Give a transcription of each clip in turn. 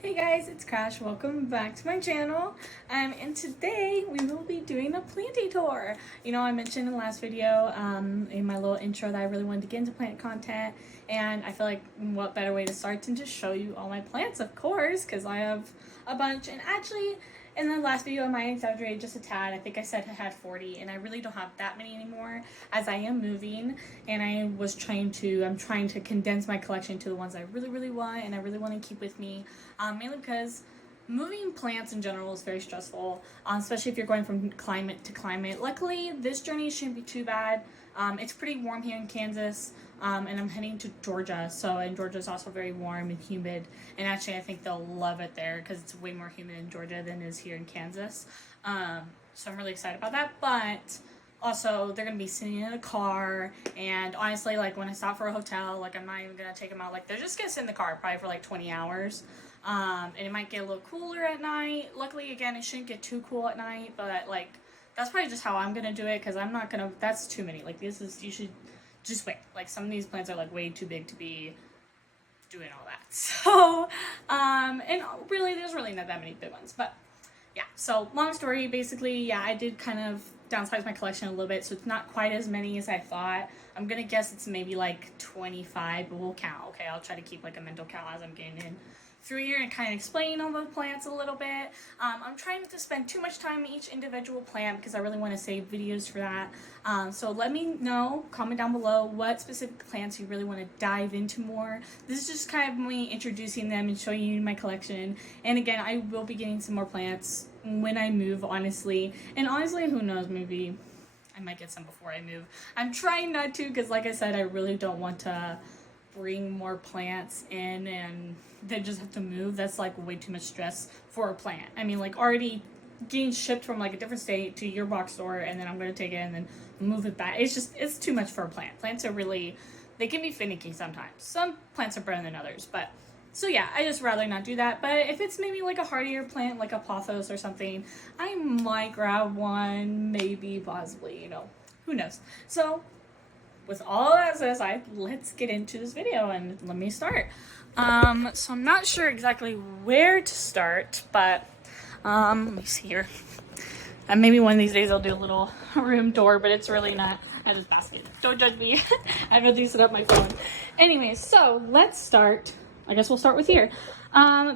Hey guys, it's Crash. Welcome back to my channel. And today we will be doing a planty tour. You know, I mentioned in the last video, in my little intro, that I really wanted to get into plant content, and I feel like what better way to start than just show you all my plants, of course, because I have a bunch. And actually, in the last video, I might exaggerate just a tad. I think I said I had 40, and I really don't have that many anymore, as I am moving, and I'm trying to condense my collection to the ones I really want, and I really want to keep with me, mainly because moving plants in general is very stressful, especially if you're going from climate to climate. Luckily, this journey shouldn't be too bad. It's pretty warm here in Kansas, and I'm heading to Georgia, and Georgia is also very warm and humid, and actually I think they'll love it there because it's way more humid in Georgia than it is here in Kansas. So I'm really excited about that, but also they're gonna be sitting in a car, and honestly, like, when I stop for a hotel, like, I'm not even gonna take them out. Like, they're just gonna sit in the car probably for like 20 hours. And it might get a little cooler at night. Luckily, again, it shouldn't get too cool at night, but like, that's probably just how I'm gonna do it, because I'm not gonna, that's too many. Like, you should just wait. Like, some of these plants are like way too big to be doing all that. So, and really, there's really not that many big ones, but yeah. So, long story, basically, yeah, I did kind of downsize my collection a little bit, so it's not quite as many as I thought. I'm gonna guess it's maybe like 25, but we'll count. Okay, I'll try to keep like a mental count as I'm getting in through here and kind of explain all the plants a little bit. I'm trying not to spend too much time in each individual plant because I really want to save videos for that. So let me know, comment down below what specific plants you really want to dive into more. This is just kind of me introducing them and showing you my collection. And again, I will be getting some more plants when I move, honestly. And honestly, who knows, maybe I might get some before I move. I'm trying not to, because like I said, I really don't want to bring more plants in and then just have to move. That's like way too much stress for a plant. I mean, like, already getting shipped from like a different state to your box store, and then I'm going to take it and then move it back. It's too much for a plant. Plants are really, they can be finicky sometimes. Some plants are better than others, but so yeah, I just rather not do that. But if it's maybe like a hardier plant, like a pothos or something, I might grab one, maybe, possibly, you know, who knows. So with all that aside, let's get into this video and let me start. So I'm not sure exactly where to start, but let me see here. And maybe one of these days I'll do a little room tour, but it's really not at this basket. Don't judge me. I'd rather set up my phone. Anyways, so let's start. I guess we'll start with here.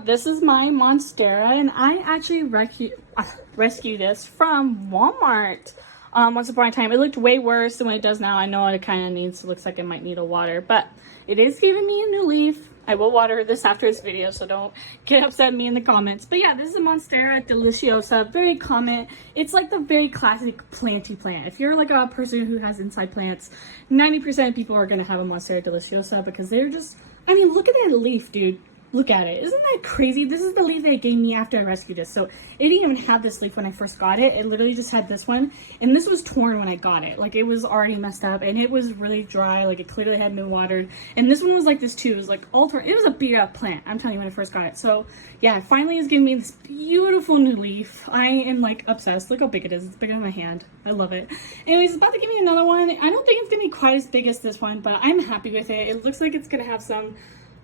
This is my Monstera, and I actually rescued this from Walmart. Once upon a time. It looked way worse than what it does now. I know it kind of looks like it might need a water, but it is giving me a new leaf. I will water this after this video, so don't get upset at me in the comments. But yeah, this is a Monstera deliciosa, very common. It's like the very classic planty plant. If you're like a person who has inside plants, 90% of people are going to have a Monstera deliciosa, because they're just, I mean, look at that leaf, dude. Look at it. Isn't that crazy? This is the leaf that it gave me after I rescued it. So it didn't even have this leaf when I first got it. It literally just had this one. And this was torn when I got it. Like, it was already messed up, and it was really dry. Like, it clearly hadn't been watered. And this one was like this too. It was like all torn. It was a beat up plant, I'm telling you, when I first got it. So yeah, it finally is giving me this beautiful new leaf. I am like obsessed. Look how big it is. It's bigger than my hand. I love it. Anyways, it's about to give me another one. I don't think it's gonna be quite as big as this one, but I'm happy with it. It looks like it's gonna have some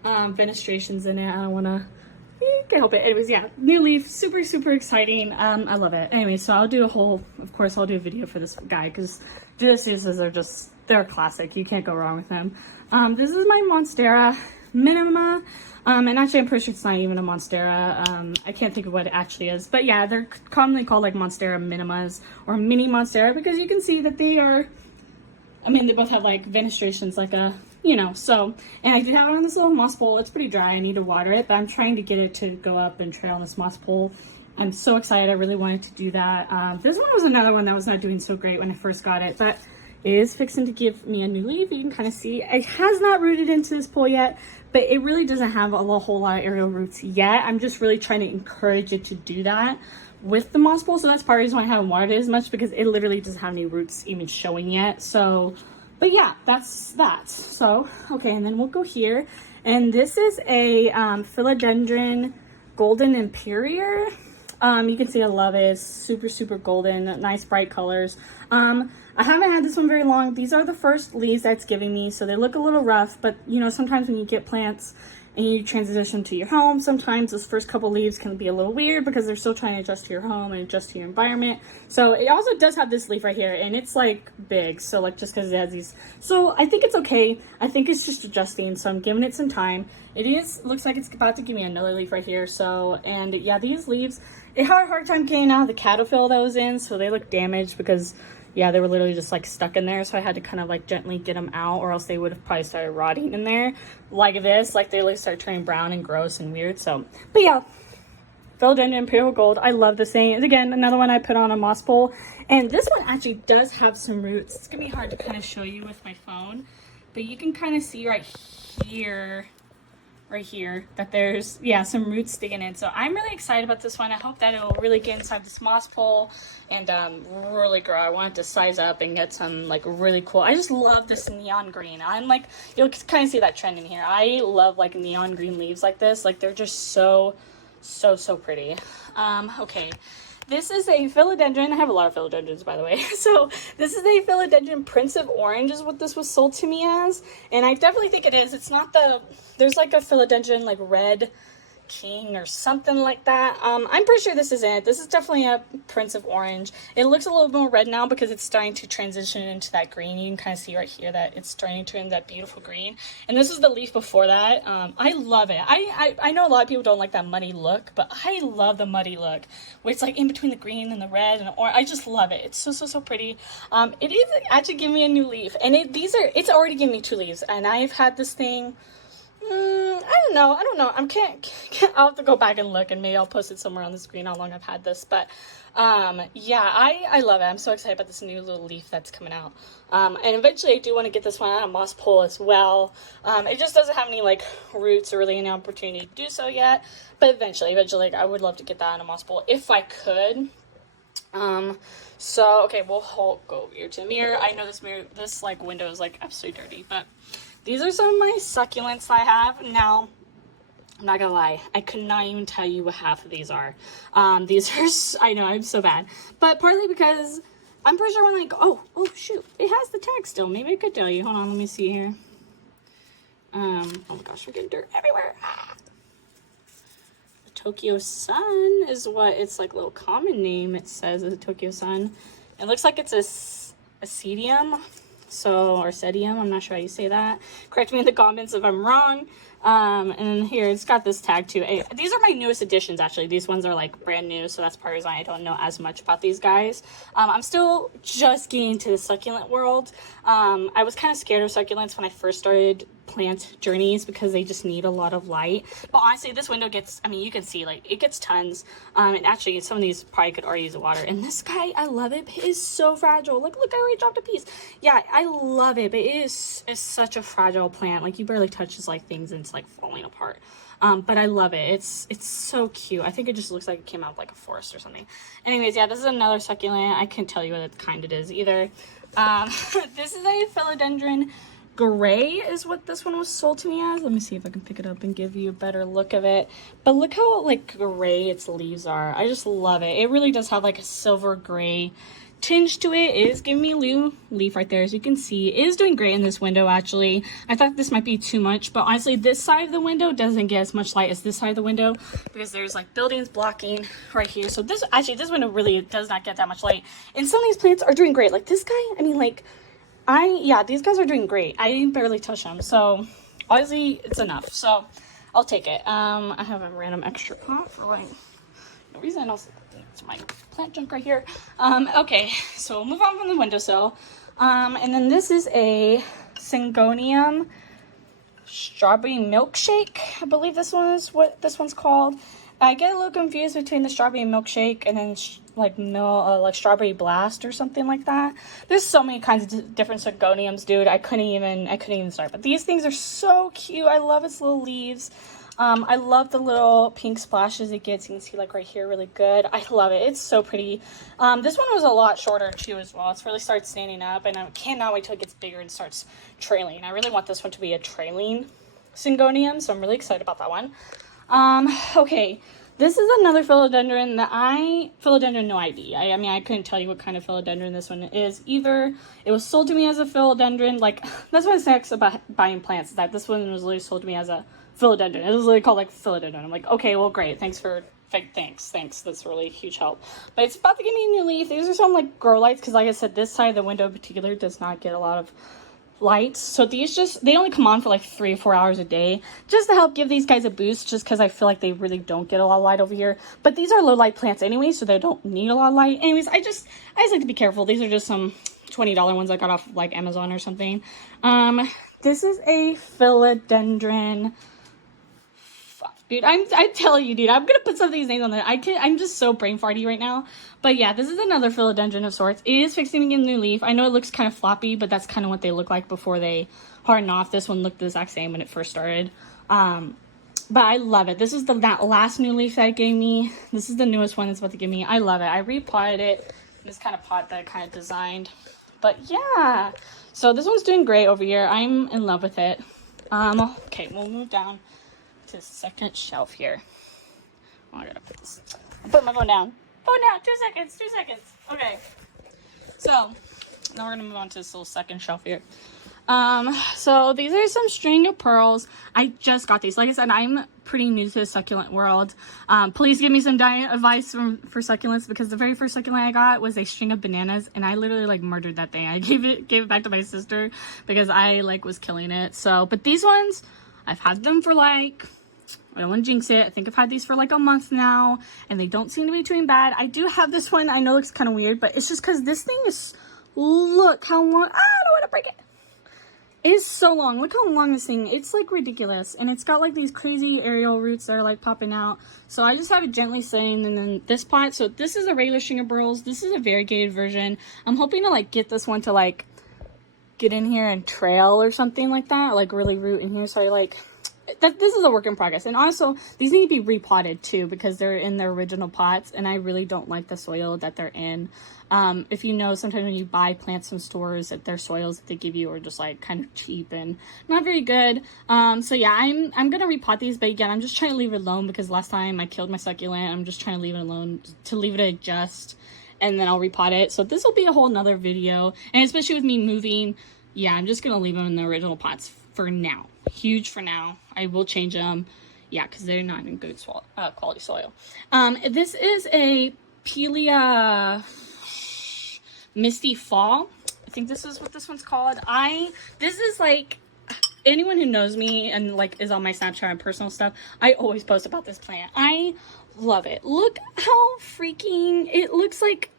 fenestrations in it. I don't want to, can't help it. Anyways, yeah, new leaf, super exciting. I love it. Anyway, so I'll do a video for this guy, because deliciosas are just, they're a classic. You can't go wrong with them. This is my Monstera minima, and actually I'm pretty sure it's not even a Monstera. I can't think of what it actually is, but yeah, they're commonly called like Monstera minimas or mini Monstera, because you can see that they are, I mean, they both have like fenestrations, like a, you know, so, and I did have it on this little moss pole. It's pretty dry. I need to water it, but I'm trying to get it to go up and trail on this moss pole. I'm so excited. I really wanted to do that. This one was another one that was not doing so great when I first got it, but it is fixing to give me a new leaf. You can kind of see it has not rooted into this pole yet, but it really doesn't have a whole lot of aerial roots yet. I'm just really trying to encourage it to do that with the moss pole. So that's part of the reason why I haven't watered it as much, because it literally doesn't have any roots even showing yet. So, but yeah, that's that. So, okay, and then we'll go here. And this is a Philodendron Golden Imperior. You can see I love it. It's super golden, nice bright colors. I haven't had this one very long. These are the first leaves that's giving me, so they look a little rough, but you know, sometimes when you get plants and you transition to your home, sometimes those first couple leaves can be a little weird because they're still trying to adjust to your home and adjust to your environment. So it also does have this leaf right here, and it's like big, so like just because it has these, so I think it's okay. I think it's just adjusting, so I'm giving it some time. Looks like it's about to give me another leaf right here. So, and yeah, these leaves, it had a hard time getting out of the caterpillar that was in, so they look damaged because yeah, they were literally just like stuck in there. So I had to kind of like gently get them out, or else they would have probably started rotting in there like this. Like they really started turning brown and gross and weird. So, but yeah, Philodendron Imperial Gold. I love this thing. And again, another one I put on a moss pole. And this one actually does have some roots. It's gonna be hard to kind of show you with my phone, but you can kind of see right here that there's some roots sticking in. So I'm really excited about this one. I hope that it'll really get inside this moss pole and really grow. I want it to size up and get some like really cool. I just love this neon green. I'm like, you'll kind of see that trend in here. I love like neon green leaves like this. Like they're just so pretty. Okay, this is a philodendron. I have a lot of philodendrons, by the way. So this is a philodendron Prince of Orange is what this was sold to me as. And I definitely think it is. It's not there's like a philodendron like Red King or something like that. I'm pretty sure this isn't it. This is definitely a Prince of Orange. It looks a little more red now because it's starting to transition into that green. You can kind of see right here that it's starting to turn that beautiful green. And this is the leaf before that. I love it. I know a lot of people don't like that muddy look, but I love the muddy look where it's like in between the green and the red and orange. I just love it. It's so pretty. It is actually giving me a new leaf, and it's already giving me 2 leaves, and I've had this thing. I don't know. I'll have to go back and look, and maybe I'll post it somewhere on the screen how long I've had this. But yeah, I love it. I'm so excited about this new little leaf that's coming out. And eventually I do want to get this one on a moss pole as well. It just doesn't have any like roots or really any opportunity to do so yet. But eventually, like, I would love to get that on a moss pole if I could. So okay, we'll go over here to the mirror. I know this like window is like absolutely dirty, but these are some of my succulents I have. Now, I'm not gonna lie, I could not even tell you what half of these are. These are, I know, I'm so bad. But partly because I'm pretty sure when like, oh shoot, it has the tag still. Maybe I could tell you. Hold on, let me see here. Oh my gosh, we're getting dirt everywhere. The Tokyo Sun is what its like little common name it says is a Tokyo Sun. It looks like it's a Acedium. Or Sedium, I'm not sure how you say that. Correct me in the comments if I'm wrong. And here it's got this tag too. These are my newest additions actually. These ones are like brand new, so that's part of the reason I don't know as much about these guys. I'm still just getting into the succulent world. I was kind of scared of succulents when I first started plant journeys because they just need a lot of light. But honestly, this window gets, I mean, you can see like it gets tons. And actually some of these probably could already use the water. And this guy, I love it. It is so fragile. Look, I already dropped a piece. Yeah, I love it, but it's such a fragile plant. Like you barely touch this like things and it's like falling apart. But I love it. It's so cute. I think it just looks like it came out of like a forest or something. Anyways, yeah, this is another succulent. I can't tell you what kind it is either. This is a philodendron Gray is what this one was sold to me as. Let me see if I can pick it up and give you a better look of it. But look how like gray its leaves are. I just love it. It really does have like a silver gray tinge to it. It is giving me a new leaf right there, as you can see. It is doing great in this window actually. I thought this might be too much, but honestly this side of the window doesn't get as much light as this side of the window because there's like buildings blocking right here. So this window really does not get that much light. And some of these plants are doing great. Like this guy, I mean like these guys are doing great. I barely touch them, so honestly it's enough, so I'll take it. I have a random extra pot for like no reason. Also, it's my plant junk right here. Okay, so we'll move on from the windowsill. And then this is a Syngonium strawberry milkshake. I believe this one is what this one's called. I get a little confused between the strawberry milkshake and then like strawberry blast or something like that. There's so many kinds of different Syngoniums, dude. I couldn't even start. But these things are so cute. I love its little leaves. I love the little pink splashes it gets. You can see like right here really good. I love it. It's so pretty. This one was a lot shorter too as well. It's really starts standing up, and I cannot wait till it gets bigger and starts trailing. I really want this one to be a trailing Syngonium, so I'm really excited about that one. Okay, this is another philodendron that philodendron no ID. I mean, I couldn't tell you what kind of philodendron this one is either. It was sold to me as a philodendron. Like, that's what sucks about buying plants, is that this one was literally sold to me as a philodendron. It was literally called like philodendron. I'm like, okay, well, great. Thanks. That's really huge help. But it's about to give me a new leaf. These are some like grow lights because, like I said, this side of the window in particular does not get a lot of lights. So these they only come on for like 3 or 4 hours a day just to help give these guys a boost, just because I feel like they really don't get a lot of light over here. But these are low light plants anyway, so they don't need a lot of light. Anyways, I just like to be careful. These are just some $20 ones I got off of like Amazon or something. This is a philodendron. Dude, I tell you, dude, I'm gonna put some of these names on there. I'm just so brain farty right now. But yeah, this is another philodendron of sorts. It is fixing to get a new leaf. I know it looks kind of floppy, but that's kind of what they look like before they harden off. This one looked the exact same when it first started. But I love it. This is that last new leaf that it gave me. This is the newest one it's about to give me. I love it. I repotted it in this kind of pot that I kind of designed. But yeah, so this one's doing great over here. I'm in love with it. Okay, we'll move down to the second shelf here. Oh, I gotta put this. I'll put my phone down. Phone down. 2 seconds. 2 seconds. Okay. So now we're gonna move on to this little second shelf here. So these are some string of pearls. I just got these. Like I said, I'm pretty new to the succulent world. Please give me some diet advice for succulents, because the very first succulent I got was a string of bananas, and I literally like murdered that thing. I gave it back to my sister because I like was killing it. So, but these ones, I've had them for like, I don't want to jinx it, I think I've had these for like a month now, and they don't seem to be doing bad. I do have this one. I know it looks kind of weird, but it's just because this thing is, look how long, I don't want to break it. It is so long. Look how long this thing, it's like ridiculous. And it's got like these crazy aerial roots that are like popping out. So I just have it gently sitting in then this pot. So this is a regular string of pearls. This is a variegated version. I'm hoping to like get this one to like get in here and trail or something like that, like really root in here. So I like this is a work in progress. And also these need to be repotted too, because they're in their original pots and I really don't like the soil that they're in. If you know, sometimes when you buy plants from stores, that their soils that they give you are just like kind of cheap and not very good. So yeah, I'm gonna repot these, but again, I'm just trying to leave it alone because last time I killed my succulent. I'm just trying to leave it alone to leave it adjust, and then I'll repot it. So this will be a whole nother video, and especially with me moving, yeah, I'm just gonna leave them in the original pots for now. Huge for now. I will change them, yeah, because they're not in good quality soil. This is a Pelea Misty Fall. I think this is what this one's called. This is like, anyone who knows me and like is on my Snapchat and personal stuff, I always post about this plant. I love it. Look how freaking it looks like.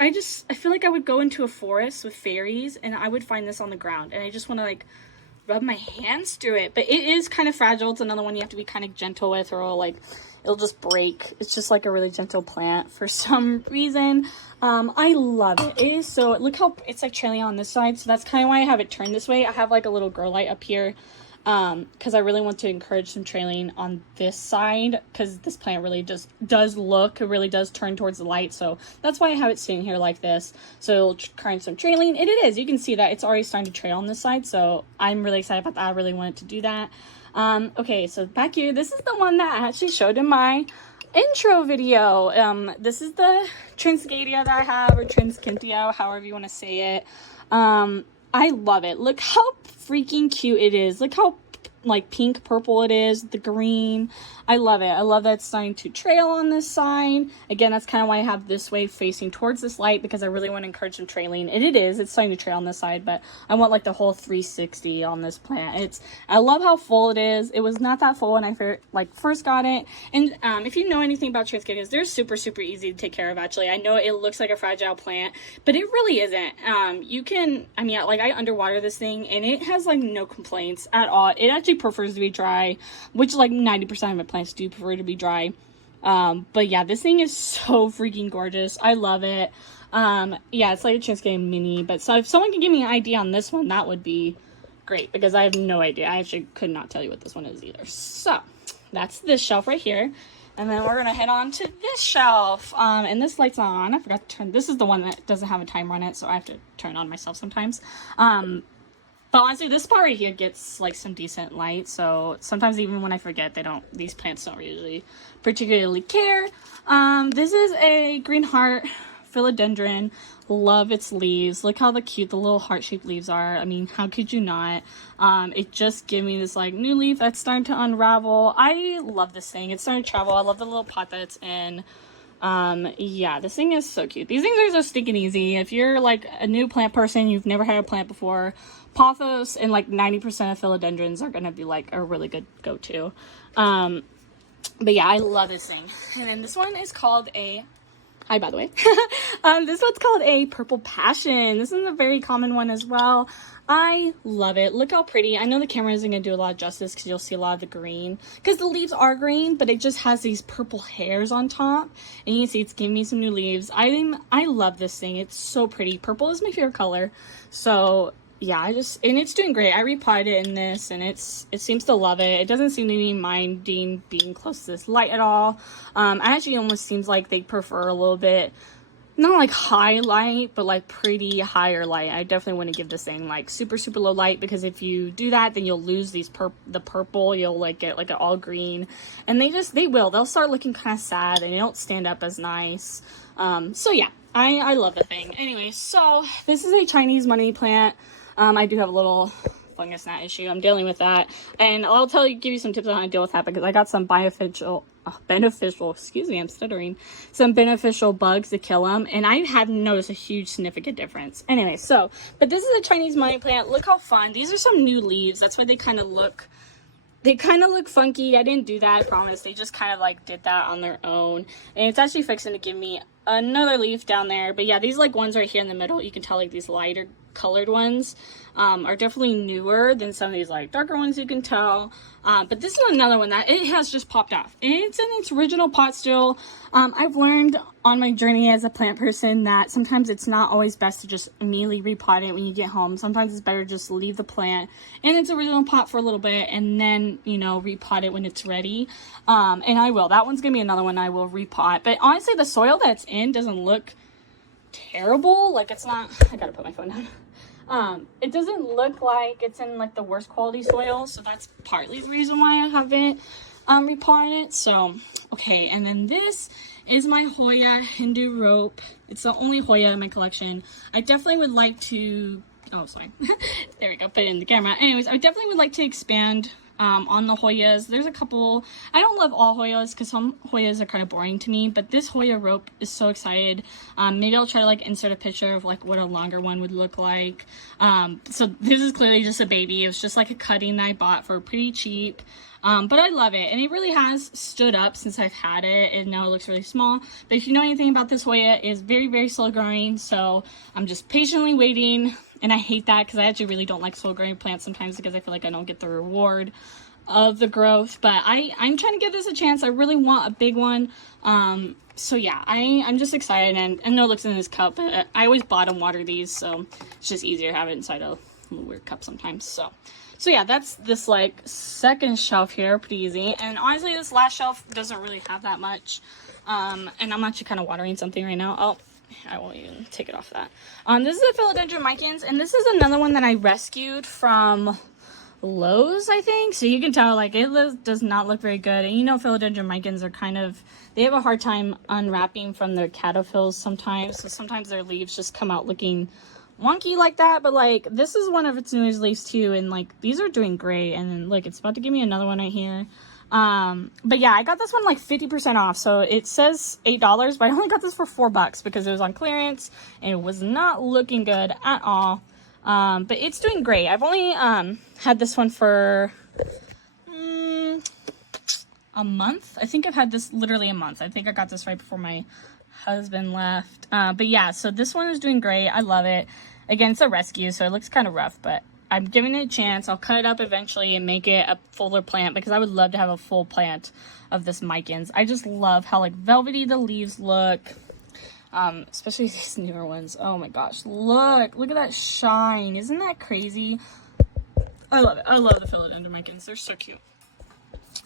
I feel like I would go into a forest with fairies and I would find this on the ground, and I just want to like rub my hands through it. But it is kind of fragile. It's another one you have to be kind of gentle with, or it'll just break. It's just like a really gentle plant for some reason. I love it. It is so, look how it's like trailing on this side. So that's kind of why I have it turned this way. I have like a little grow light up here because I really want to encourage some trailing on this side, because this plant really just it really does turn towards the light. So that's why I have it sitting here like this, so it'll encourage some trailing. And it is, you can see that it's already starting to trail on this side, so I'm really excited about that. I really wanted to do that. Okay, so back here, this is the one that I actually showed in my intro video. This is the Trinskenia that I have, or Trinskenia, however you want to say it. I love it. Look how freaking cute it is. Look how like pink purple it is, the green. I love it. I love that it's starting to trail on this side. Again, that's kind of why I have this way facing towards this light, because I really want to encourage some trailing. And it's starting to trail on this side, but I want like the whole 360 on this plant. I love how full it is. It was not that full when I first got it. And if you know anything about Trinskenias, they're super, super easy to take care of, actually. I know it looks like a fragile plant, but it really isn't. I underwater this thing and it has like no complaints at all. It actually prefers to be dry, which like 90% of my plants do prefer to be dry. But yeah, this thing is so freaking gorgeous. I love it. Yeah, it's like a Trinskenia mini, but so if someone can give me an idea on this one, that would be great, because I have no idea. I actually could not tell you what this one is either. So that's this shelf right here. And then we're gonna head on to this shelf. And this light's on. I forgot to turn. This is the one that doesn't have a timer on it, so I have to turn it on myself sometimes. But honestly, this spot right here gets like some decent light. So sometimes even when I forget, these plants don't usually particularly care. This is a green heart philodendron. Love its leaves. Look how cute the little heart-shaped leaves are. I mean, how could you not? It just gave me this like new leaf that's starting to unravel. I love this thing. It's starting to travel. I love the little pot that it's in. Yeah, this thing is so cute. These things are so stinking easy. If you're like a new plant person, you've never had a plant before, pothos and like 90% of philodendrons are gonna be like a really good go-to. But yeah, I love this thing. And then this one is called a, hi by the way, this one's called a purple passion. This is a very common one as well. I love it. Look how pretty. I know the camera isn't going to do a lot of justice because you'll see a lot of the green. Because the leaves are green, but it just has these purple hairs on top. And you can see it's giving me some new leaves. I love this thing. It's so pretty. Purple is my favorite color. So yeah, and it's doing great. I repotted it in this and it seems to love it. It doesn't seem to be minding being close to this light at all. Actually almost seems like they prefer a little bit, not like high light, but like pretty higher light. I definitely want to give this thing like super low light, because if you do that, then you'll lose these the purple. You'll like get like an all green, and they'll start looking kind of sad and they don't stand up as nice. So yeah, I love the thing. Anyway, so this is a Chinese money plant. I do have a little fungus gnat issue. I'm dealing with that, and I'll give you some tips on how to deal with that, because I got some beneficial, excuse me, I'm stuttering, some beneficial bugs to kill them, and I have noticed a huge significant difference. Anyway, but this is a Chinese money plant. Look how fun. These are some new leaves. That's why they kind of look funky. I didn't do that, I promise. They just kind of like did that on their own, and it's actually fixing to give me another leaf down there. But yeah, these like ones right here in the middle, you can tell like these lighter colored ones are definitely newer than some of these like darker ones, you can tell. But this is another one that it has just popped off, and it's in its original pot still. I've learned on my journey as a plant person that sometimes it's not always best to just immediately repot it when you get home. Sometimes it's better just leave the plant in its original pot for a little bit and then, you know, repot it when it's ready. And I will. That one's gonna be another one I will repot. But honestly, the soil that's in doesn't look terrible. Like, it's not, I gotta put my phone down. It doesn't look like it's in like the worst quality soil, so that's partly the reason why I haven't repotted it. So okay, and then this is my Hoya Hindu rope. It's the only Hoya in my collection. I definitely would like to, oh sorry, there we go, put it in the camera. Anyways, I definitely would like to expand on the Hoyas. There's a couple, I don't love all Hoyas because some Hoyas are kind of boring to me, but this Hoya rope is so excited. Maybe I'll try to like insert a picture of like what a longer one would look like. So this is clearly just a baby. It was just like a cutting that I bought for pretty cheap. But I love it, and it really has stood up since I've had it, and now it looks really small. But if you know anything about this Hoya, it's very slow growing, so I'm just patiently waiting. And I hate that because I actually really don't like slow growing plants sometimes, because I feel like I don't get the reward of the growth. But I'm trying to give this a chance. I really want a big one. So yeah, I'm just excited, and I know it looks in this cup, but I always bottom water these, so it's just easier to have it inside a little weird cup sometimes. So yeah, that's this like second shelf here, pretty easy. And honestly, this last shelf doesn't really have that much. And I'm actually kind of watering something right now. Oh, I won't even take it off that. This is a Philodendron Micans, and this is another one that I rescued from Lowe's, I think. So you can tell like it does not look very good. And you know, Philodendron Micans are kind of, they have a hard time unwrapping from their caterpillars sometimes. So sometimes their leaves just come out looking wonky like that. But like this is one of its newest leaves too, and like these are doing great. And then look, it's about to give me another one right here. But yeah, I got this one like 50% off, so it says $8, but I only got this for $4 because it was on clearance and it was not looking good at all. But it's doing great. I've only had this one for a month. I think I've had this literally a month. I think I got this right before my husband left. But yeah, so this one is doing great. I love it. Again, it's a rescue, so it looks kind of rough, but I'm giving it a chance. I'll cut it up eventually and make it a fuller plant, because I would love to have a full plant of this Micans. I just love how like velvety the leaves look, especially these newer ones. Oh my gosh, look at that shine. Isn't that crazy? I love it. I love the Philodendron Micans. They're so cute.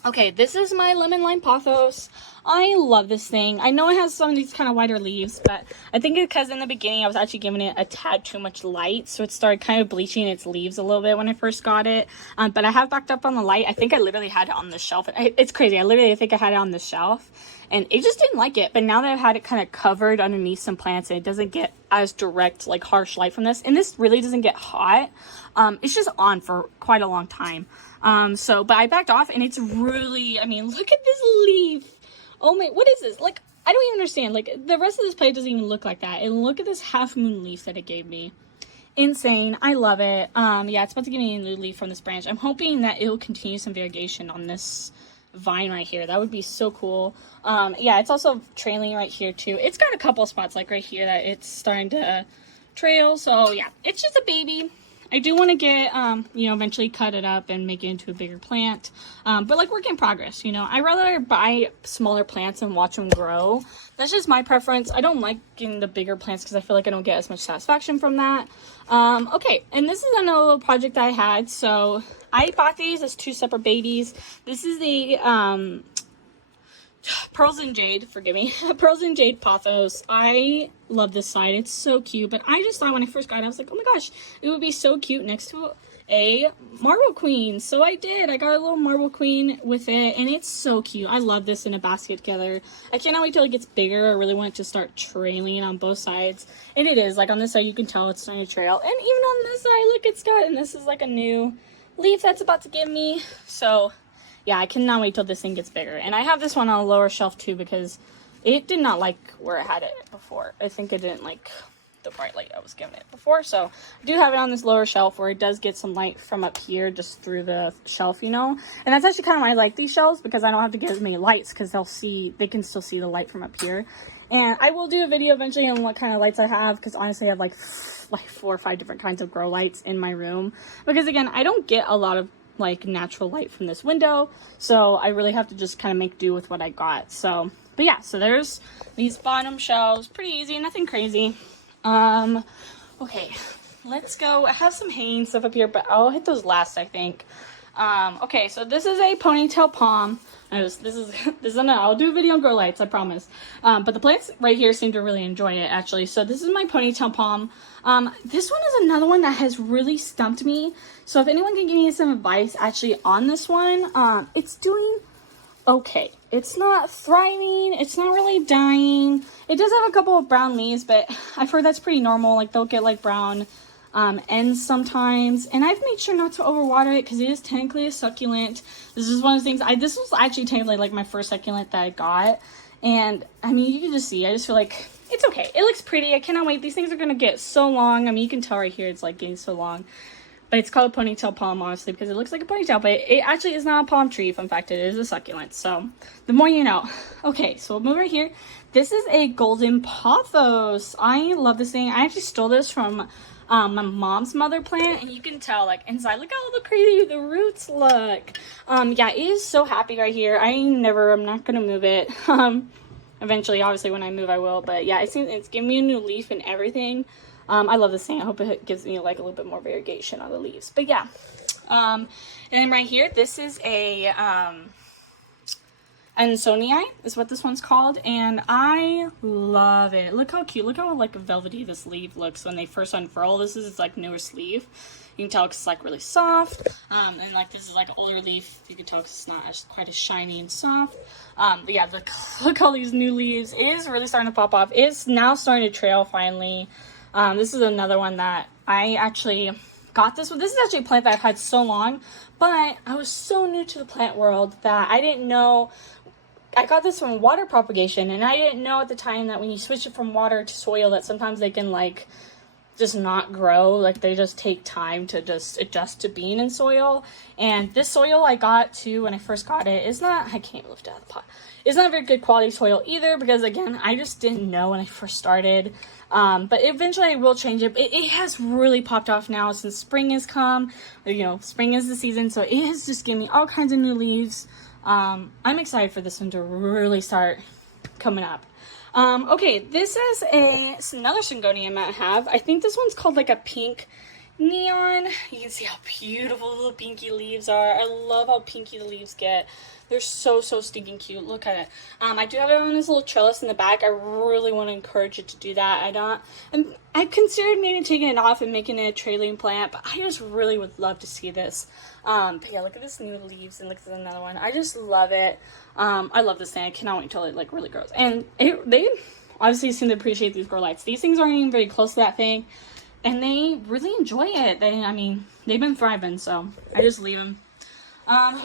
Okay, this is my lemon lime pothos. I love this thing. I know it has some of these kind of wider leaves, but I think because in the beginning I was actually giving it a tad too much light, so it started kind of bleaching its leaves a little bit when I first got it. But I have backed up on the light. I think I literally had it on the shelf. It's crazy. I think I had it on the shelf, and it just didn't like it. But now that I've had it kind of covered underneath some plants, and it doesn't get as direct, like harsh light from this, and this really doesn't get hot. It's just on for quite a long time. But I backed off, and it's really, I mean, look at this leaf. Oh my, what is this? Like, I don't even understand. Like, the rest of this plant doesn't even look like that. And look at this half moon leaf that it gave me. Insane. I love it. Yeah, it's about to give me a new leaf from this branch. I'm hoping that it'll continue some variegation on this vine right here. That would be so cool. Yeah, it's also trailing right here too. It's got a couple spots like right here that it's starting to trail. So yeah, it's just a baby. I do want to get, you know, eventually cut it up and make it into a bigger plant. But like work in progress, you know. I rather buy smaller plants and watch them grow. That's just my preference. I don't like getting the bigger plants because I feel like I don't get as much satisfaction from that. Okay, and this is another little project I had. So I bought these as 2 separate babies. This is the Pearls and Jade, forgive me, Pearls and Jade pothos. I love this side. It's so cute. But I just thought when I first got it, I was like, oh my gosh, it would be so cute next to a marble queen. So I did. I got a little marble queen with it, and it's so cute. I love this in a basket together. I cannot wait till it gets bigger. I really want it to start trailing on both sides. And it is. Like on this side, you can tell it's starting to trail. And even on this side, look, it's got, and this is like a new leaf that's about to give me. So yeah, I cannot wait till this thing gets bigger. And I have this one on a lower shelf too because it did not like where I had it before. I think it didn't like the bright light I was giving it before. So I do have it on this lower shelf where it does get some light from up here just through the shelf, you know. And that's actually kind of why I like these shelves, because I don't have to get as many lights because they can still see the light from up here. And I will do a video eventually on what kind of lights I have, because honestly I have like 4 or 5 different kinds of grow lights in my room. Because again, I don't get a lot of like natural light from this window, so I really have to just kind of make do with what I got. So but yeah, so there's these bottom shelves, pretty easy, nothing crazy. Okay, let's go. I have some hanging stuff up here, but I'll hit those last, I think. Okay, so this is a ponytail palm. I'll do a video on grow lights, I promise. But the plants right here seem to really enjoy it, actually. So this is my ponytail palm. This one is another one that has really stumped me. So if anyone can give me some advice actually on this one, it's doing okay. It's not thriving. It's not really dying. It does have a couple of brown leaves, but I've heard that's pretty normal. Like they'll get like brown ends sometimes, and I've made sure not to overwater it because it is technically a succulent. This is one of the things this was actually technically like my first succulent that I got, and I mean you can just see I just feel like it's okay. It looks pretty. I cannot wait. These things are gonna get so long. I mean you can tell right here it's like getting so long, but it's called a ponytail palm honestly because it looks like a ponytail, but it actually is not a palm tree. In fact, it is a succulent. So the more you know. Okay, so we'll move right here. This is a golden pothos. I love this thing. I actually stole this from my mom's mother plant, and you can tell like inside, look how crazy the roots look. Yeah, it is so happy right here. I'm not gonna move it. Eventually, obviously when I move I will, but yeah, it's giving me a new leaf and everything. I love this thing. I hope it gives me like a little bit more variegation on the leaves, but yeah. And then right here, this is a Ansonii is what this one's called, and I love it. Look how cute. Look how like velvety this leaf looks when they first unfurl. This is its like newest leaf. You can tell it's like really soft, and like this is like an older leaf. You can tell it's not quite as shiny and soft. But yeah, look all these new leaves. It is really starting to pop off. It's now starting to trail finally. This is another one that I actually got this one. This is actually a plant that I've had so long, but I was so new to the plant world that I didn't know. I got this from water propagation, and I didn't know at the time that when you switch it from water to soil that sometimes they can like just not grow. Like they just take time to just adjust to being in soil. And this soil I got too when I first got it is not, I can't lift it out of the pot. It's not very good quality soil either because again, I just didn't know when I first started. But eventually I will change it. It has really popped off now since spring has come. You know, spring is the season, so it has just given me all kinds of new leaves. I'm excited for this one to really start coming up. Okay, this is another syngonium I have. I think this one's called like a pink neon. You can see how beautiful the little pinky leaves are. I love how pinky the leaves get. They're so stinking cute. Look at it. I do have it on this little trellis in the back. I really want to encourage you to do that. I considered maybe taking it off and making it a trailing plant, but I just really would love to see this. But yeah, look at this new leaves, and look at another one. I just love it. I love this thing. I cannot wait till it like really grows. And they obviously seem to appreciate these grow lights. These things aren't even very close to that thing, and they really enjoy it. They've been thriving, so I just leave them.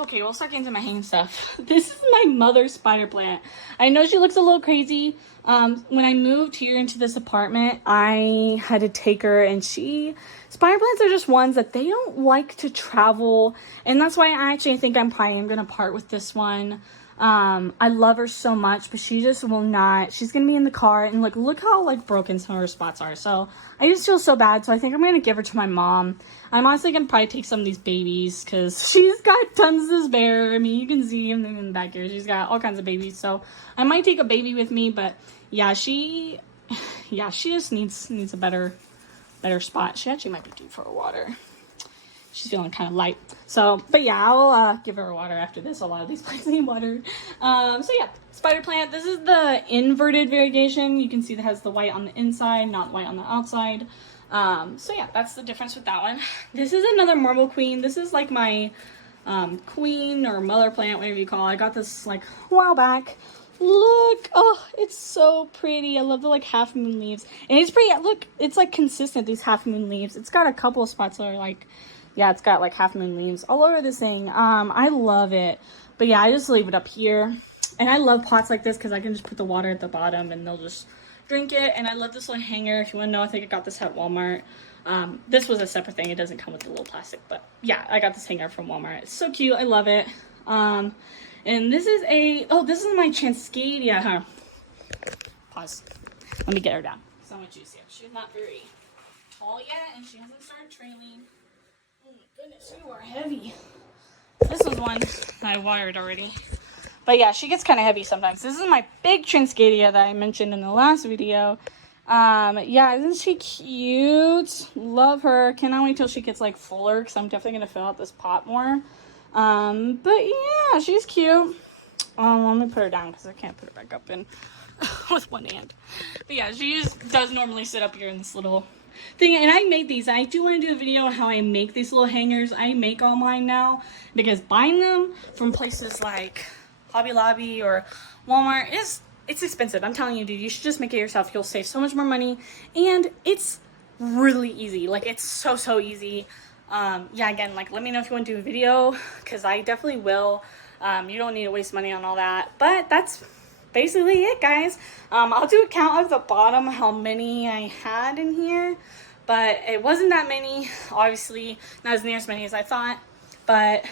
Okay, we'll start getting into my hanging stuff. This is my mother's spider plant. I know she looks a little crazy. When I moved here into this apartment, I had to take her, and spider plants are just ones that they don't like to travel, and that's why I actually think I'm probably going to part with this one. I love her so much, but she just will not. She's gonna be in the car, and look how like broken some of her spots are. So I just feel so bad, so I think I'm gonna give her to my mom. I'm honestly gonna probably take some of these babies because she's got tons of spare. I mean, you can see them in the back here. She's got all kinds of babies, so I might take a baby with me. But yeah, she just needs a better spot. She actually might be due for a water. She's feeling kind of light. So, but yeah, I'll give her water after this. A lot of these plants need water. So yeah, spider plant. This is the inverted variegation. You can see that has the white on the inside, not white on the outside. So yeah, that's the difference with that one. This is another marble queen. This is like my queen or mother plant, whatever you call it. I got this like a while back. Look, oh, it's so pretty. I love the like half moon leaves, and it's pretty. Look, it's like consistent, these half moon leaves. It's got a couple of spots that are like, yeah, it's got like half moon leaves all over this thing. I love it. But yeah, I just leave it up here. And I love pots like this because I can just put the water at the bottom and they'll just drink it. And I love this little hanger. If you want to know, I think I got this at Walmart. This was a separate thing. It doesn't come with the little plastic. But yeah, I got this hanger from Walmart. It's so cute. I love it. And this is this is my Transcadia, huh? Pause. Let me get her down. So much juicy. She's not very tall yet, and she hasn't started trailing. Oh my goodness, you are heavy. This was one that I watered already. But yeah, she gets kind of heavy sometimes. This is my big Transcadia that I mentioned in the last video. Yeah, isn't she cute? Love her. Cannot wait till she gets like fuller, because I'm definitely going to fill out this pot more. But yeah, she's cute. Let me put her down because I can't put her back up in with one hand. But yeah, she does normally sit up here in this little thing, and I made these. I do want to do a video on how I make these little hangers. I make all mine now because buying them from places like Hobby Lobby or Walmart it's expensive. I'm telling you, dude, you should just make it yourself. You'll save so much more money, and it's really easy. Like, it's so easy. Yeah, again, like, let me know if you want to do a video, because I definitely will. You don't need to waste money on all that, but that's basically it, guys. I'll do a count at the bottom how many I had in here, but it wasn't that many. Obviously not as near as many as I thought, but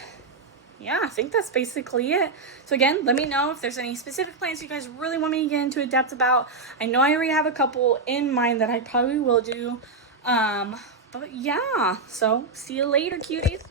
yeah, I think that's basically it. So again, let me know if there's any specific plants you guys really want me to get into depth about. I know I already have a couple in mind that I probably will do. But yeah, so see you later, cuties.